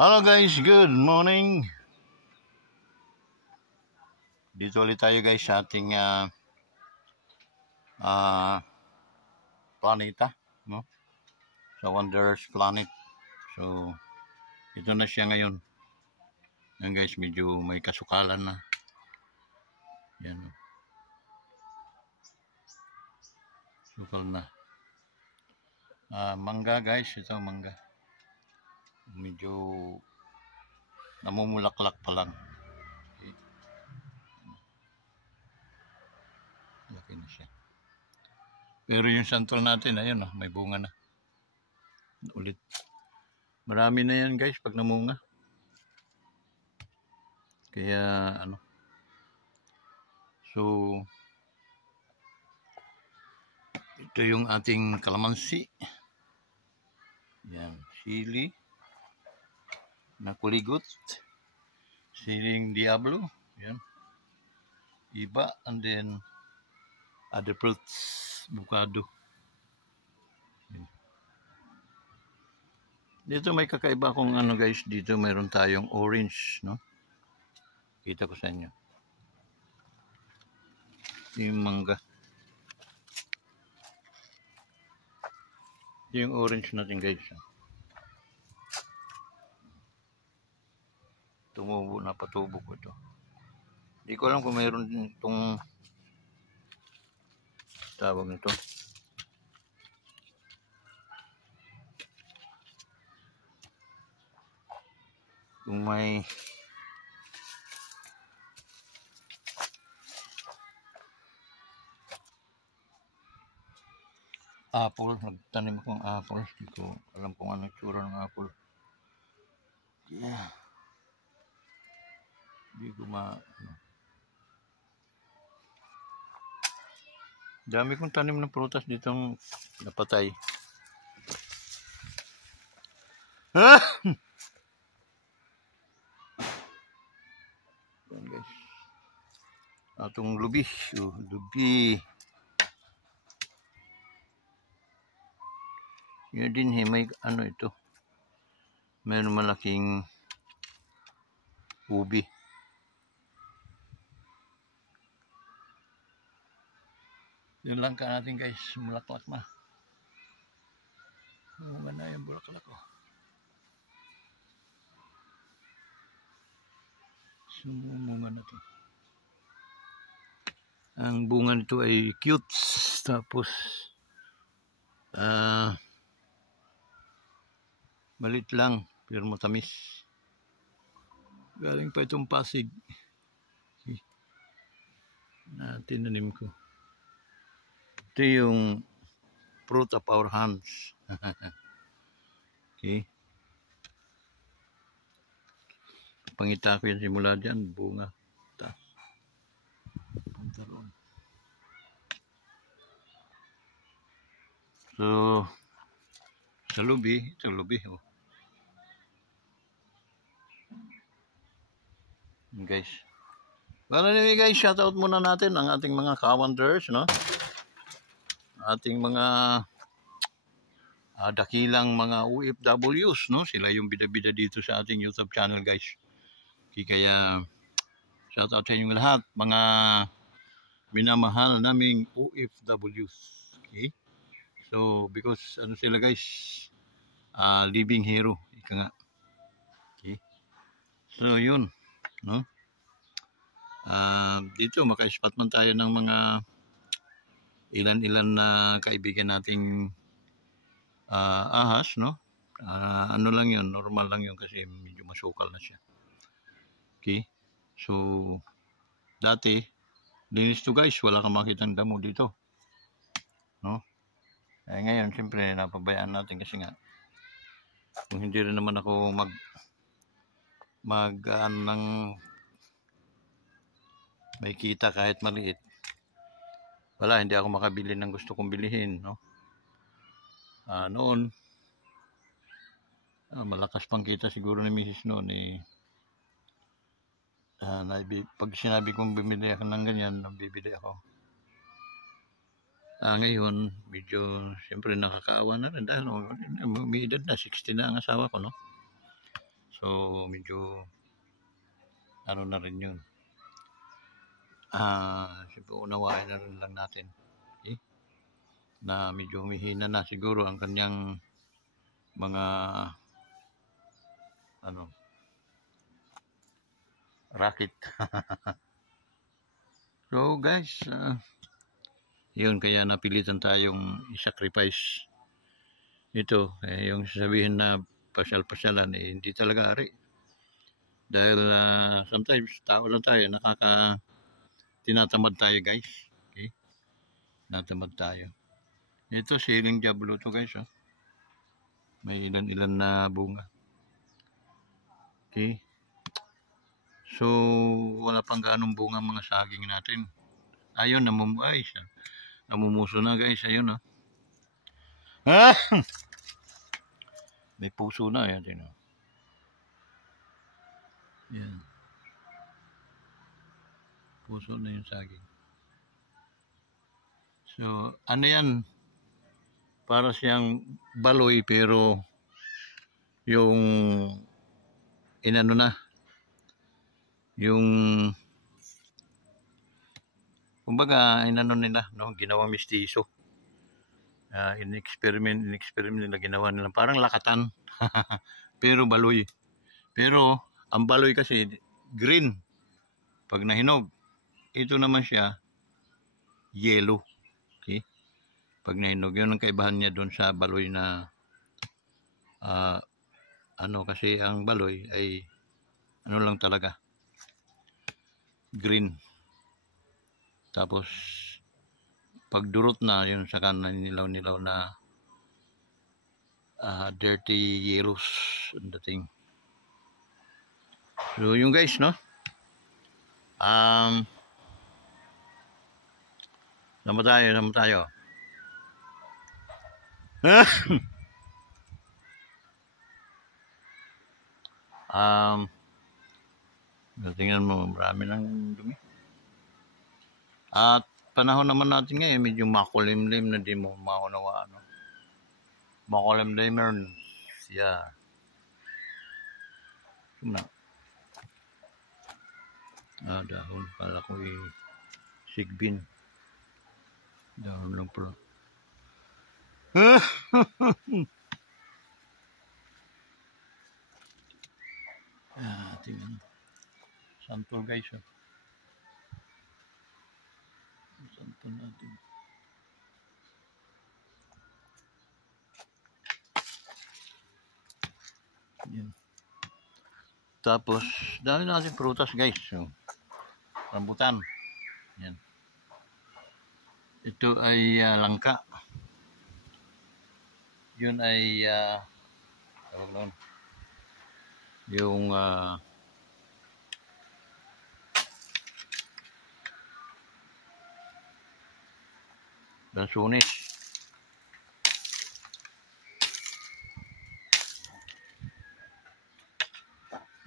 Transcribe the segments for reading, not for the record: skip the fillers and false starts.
Hello guys, good morning. Dito ulit tayo guys sa ating planeta, no? Sa Wonders Planet. So, ito na siya ngayon. Yan guys, medyo may kasukalan na. Yan. Sukal na. Mangga guys, ito mangga. Medyo namumulaklak pa lang. Okay. Laki na siya. Pero yung santol natin, ayun may bunga na. Ulit. Marami na yan guys pag namunga. Kaya so ito yung ating kalamansi. Yan, sili na kuligot, siling diablo, yan. Iba, and then other fruits, avocado. Dito may kakaiba kung guys, dito mayroon tayong orange, no? Kita ko sa inyo. Yung mangga. Yung orange natin guys. Tumubo na, patubog ko ito. Hindi ko alam kung mayroon itong tawag nito. Kung may apple, nagtanim akong apple. Hindi ko alam kung ano tsura ng apple. Yeah. Hindi ko dami kong tanim ng prutas ditong napatay. Yan guys. Atong lubi. Lubi. Yan din may ito. Mayroon malaking ubi. Yun lang ka natin guys, mulaklak na. Bunga na yung bulaklak ko. Sumunga na to. Ang bunga nito ay cute. Tapos malit lang pero matamis. Galing pa itong Pasig. Tinanim ko. Ito yung fruit of our hands. Okay. Pangita ko yan simula dyan. Bunga. Pantaron. So, sa lubi. Ito lubi. Oh. Guys. Well, anyway guys, shoutout muna natin ang ating mga ka-wonders, no? Ating mga dakilang mga OFWs, no? Sila yung bida-bida dito sa ating YouTube channel guys. Okay, kaya shoutout sa inyong lahat, mga minamahal naming OFWs. Okay? So, because sila guys, living hero, ika nga. Okay? So, yun, no? Dito maka-spot man tayo ng mga ilan-ilan na kaibigan nating ahas, no? Ano lang yun, normal lang yun kasi medyo masukal na siya. Okay? So, dati, linis to guys, wala kang makitang damo dito. No? Ngayon, siyempre, napabayaan natin kasi nga, kung hindi rin naman ako ng may kita kahit maliit, wala, hindi ako makabili ng gusto kong bilihin, no? Noon, malakas pang kita siguro ni Mrs. noon pag sinabi kong bumili ako ng ganyan, bibili ako. Ngayon, medyo siyempre nakakaawa na rin dahil may edad na, 60 na ang asawa ko, no? So, medyo ano na rin yun. Siyempre unawain na rin lang natin. Okay? Na medyo humihina na siguro ang kanyang mga racket. So guys, yun kaya napilitan tayong i-sacrifice ito. Yung sasabihin na pasyal-pasyalan, hindi talaga ari. Dahil sometimes tao lang tayo, tinatamad tayo guys. Okay? Natamad tayo. Ito siling diablo to guys. Oh. May ilan-ilan na bunga. Okay. So, wala pang ganong bunga mga saging natin. Ayun, namumuso na guys. Ayun, oh. May puso na. Yan, din, oh. Yan. Puso na yung saging. So, ano yan? Para siyang baloy, pero yung inano na. Yung kumbaga inano nila, no, ginawang mistiso. In-experiment nila, ginawa nila parang lakatan. Pero baloy. Pero ang baloy kasi green pag nahinog. Ito naman siya yellow. Okay? Pag nahinog, yun ang kaibahan niya doon sa baloy na kasi ang baloy ay ano lang talaga, green. Tapos pag durot na yun, saka nilaw-nilaw na dirty yellows ang dating. So yung guys, no, sama tayo tingnan mo, marami ng dumi. At panahon naman natin ngayon, medyo makulimlim na, di mo maunawaan. No? Makulimlim, yeah. Dahon, pala ko sigbin. Dahon lang pala. Tingnan. Santol guys. Oh. Santol natin. Yan. Tapos, dami natin prutas guys. So, rambutan. Yan. Ito ay langka. Yun ay tawag noon. Yung lansunis.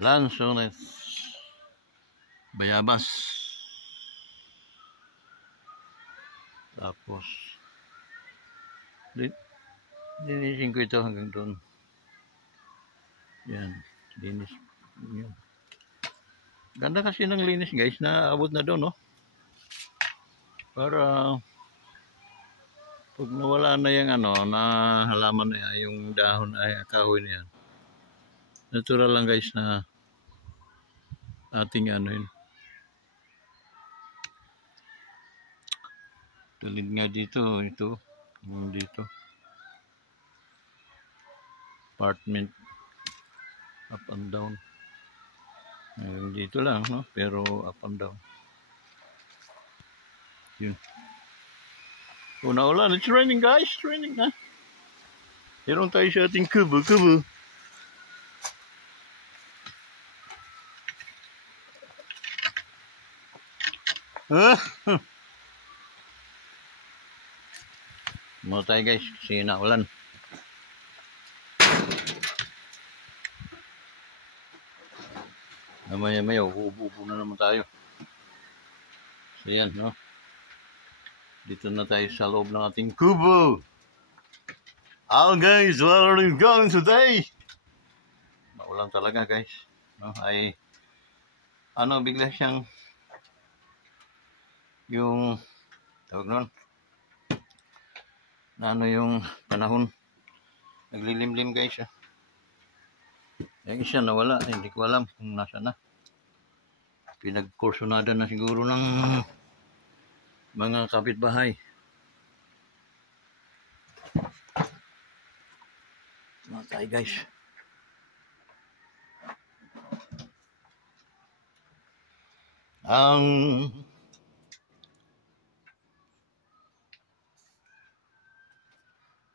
Lansunis. Bayabas. Tapos linisin ko ito hanggang doon. Yan. Linis. Yan. Ganda kasi ng linis guys, na abot na doon, no? Para pag nawala na yung na halaman na yung dahon ay kahoy niyan. Natural lang guys na ating yun. Tulad nga dito, ito, dito. Apartment, up and down. Dito lang, no? Pero up and down. Yun. Una-ulan, it's raining guys, it's raining na. Meron tayo sa ating kubo. Muna tayo guys, kasi naulan. Maya-maya, ubo na naman tayo. So yan, no? Dito na tayo sa loob ng ating kubo. Guys, what are you going today? ko lang talaga guys, no, ay ano, bigla siyang yung tawag nun, na ano yung panahon, naglilimlim guys. Yung isa nawala, hindi ko alam kung nasa na. Pinagkursunada na siguro ng mga kapitbahay. Matay guys.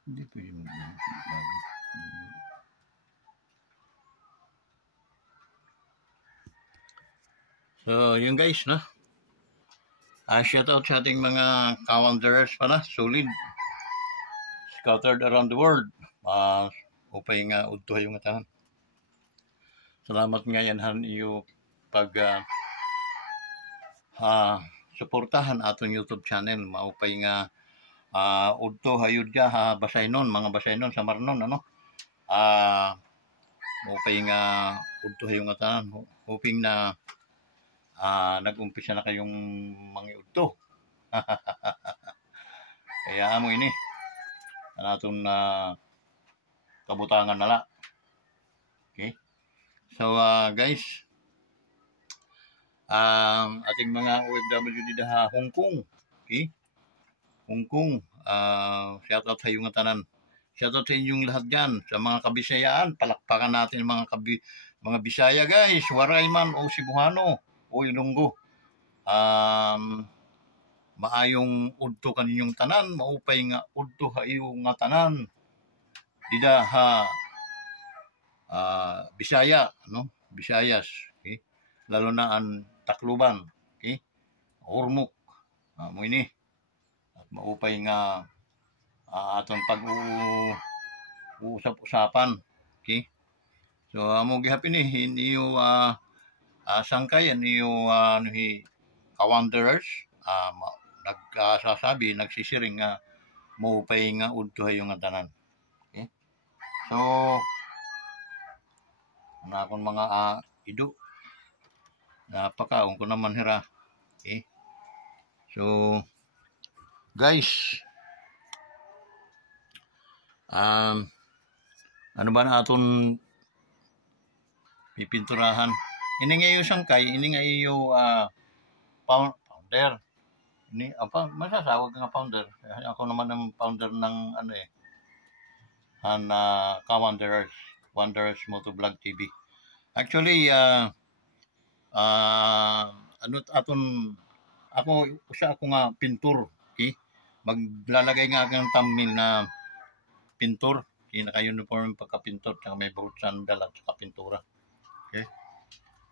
Hindi pa yung so, yun guys, no? Shout out sa ating mga kawanderers pala, solid. Scattered around the world. Upay nga udtohay yung atahan. Salamat nga yan han iyo pag suportahan atong YouTube channel. Maupay nga udto hayod ka basaynon, mga basaynon sa Marnon, ano? Maupay nga udto hayong atahan. Hoping na nag-umpisa na kayong mangiudto. Kaya amo ini naton kabutangan nala. Okay? So guys, ating mga OFW dito sa Hong Kong. Okay? Hong Kong, shout out sa inyong tanan. Shout out sa inyong lahat dyan. Sa mga kabisayaan, palakpakan natin mga Bisaya guys. Waray man o Cebuano o Ilonggo. Maayong udto kaninyong tanan, maupay nga udto ha iyong nga tanan. Dida ha Bisaya, no? Bisayas, okay? Lalo na ang Tacloban, okay? Ormoc, mo ini. At maupay nga atong pag-uusap-usapan, okay? So amo gihapon ni niyo sangkay niyo kawanderers nagsasabi, nagsisiring nga maupay nga udto yung tanan. Okay? So na akong mga ido napakaon ko naman hira. Okay? So guys, ano ba na aton pipinturahan? Ini nga yung sangkay, ini nga yung founder. Ini apa masasawag nga founder. Ako naman ang founder ng ano Kawanderers, Wanderers Motovlog TV. Actually ako nga pintor, okay? Maglalagay nga ng thumbnail na pintor, okay? Naka-uniform pagka-pintor, saka may boot sandal at saka pintura. Okay?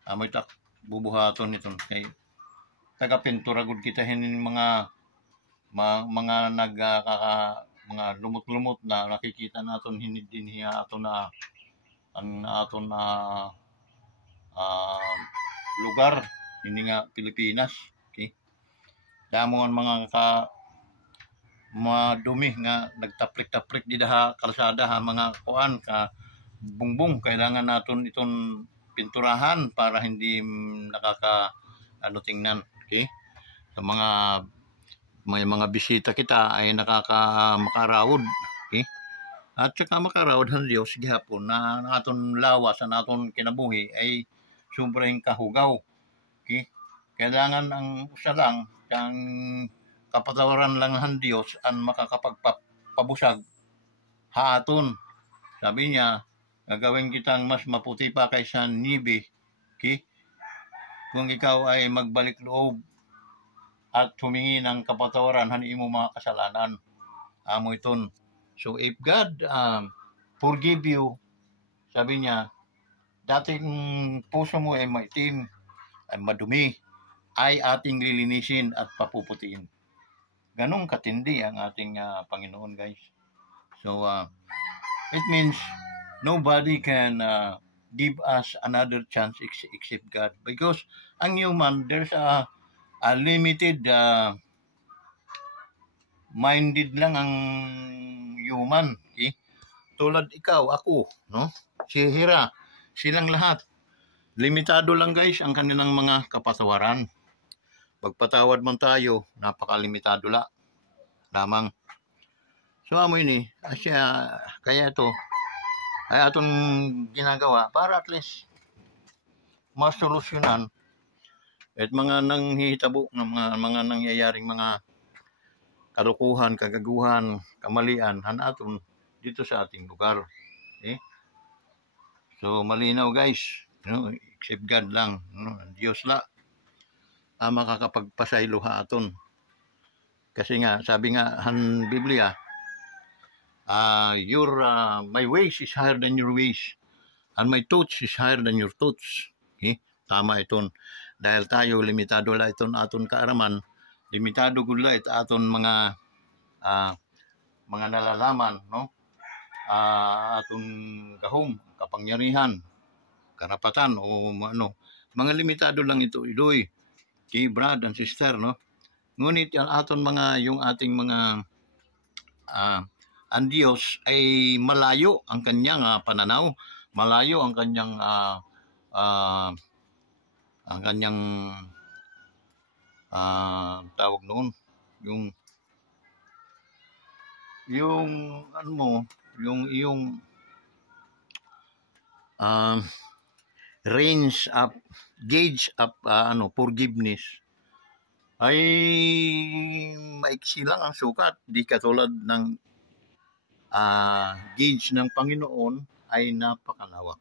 May bubuhaton nito kay taga-pintura gud kita hinin mga mga lumot-lumot na nakikita naton hinid din hiya aton na ang aton na lugar hindi nga Pilipinas. Okay? Damo ang mga madumi nga nagtaplik-taplik di daha kalsada ha mga kuan ka bungbong, kailangan naton iton pinturahan para hindi tingnan. Okay? Sa may mga bisita kita ay makarawod. Okay? At saka makarawod ang Diyos gihapon na aton lawas na aton kinabuhi ay sobrang kahugaw. Okay? Kailangan ang usa lang kang kapatawaran lang ng Diyos ang makakapagpabusag haaton. Sabi niya, gagawin kitang mas maputi pa kaysa nibi. Okay? Kung ikaw ay magbalik loob at humingi ng kapatawaran hani mo mga kasalanan, amo iton. So if God forgive you, sabi niya, dating puso mo ay maitim, ay madumi, ay ating lilinisin at papuputiin. Ganong katindi ang ating Panginoon guys. So it means nobody can give us another chance except God, because ang human, there's a limited minded lang ang human. Okay? Tulad ikaw, ako, no? Si Hira, silang lahat. Limitado lang guys ang kanilang mga kapatawaran. Pagpatawad man tayo, napakalimitado lamang. So amo ini, asya kaya ito ay atong ginagawa para at least masolusyonan at mga nanghihitabo ng mga nangyayaring mga kalukuhan, kagaguhan, kamalian hanaton dito sa ating lugar. Okay? So malinaw guys, except God lang, Diyos la makakapagpasaylo ha aton. Kasi nga sabi nga han Biblia, my ways is higher than your ways and my thoughts is higher than your thoughts. Okay? Tama iton. Dahil tayo limitado la iton aton kaaraman, limitado gud la aton mga nalalaman, no? Aton gahom, kapangyarihan, karapatan o ano, mga limitado lang ito idoy. Okay, brad and sister, no? Ngunit yung ating mga ang Diyos ay malayo ang kanyang pananaw, malayo ang kanyang tawag noon, yung ano mo, yung iyong range up, gauge up, forgiveness ay maiksi lang ang sukat. Di katulad ng gauge ng Panginoon ay napakalawak.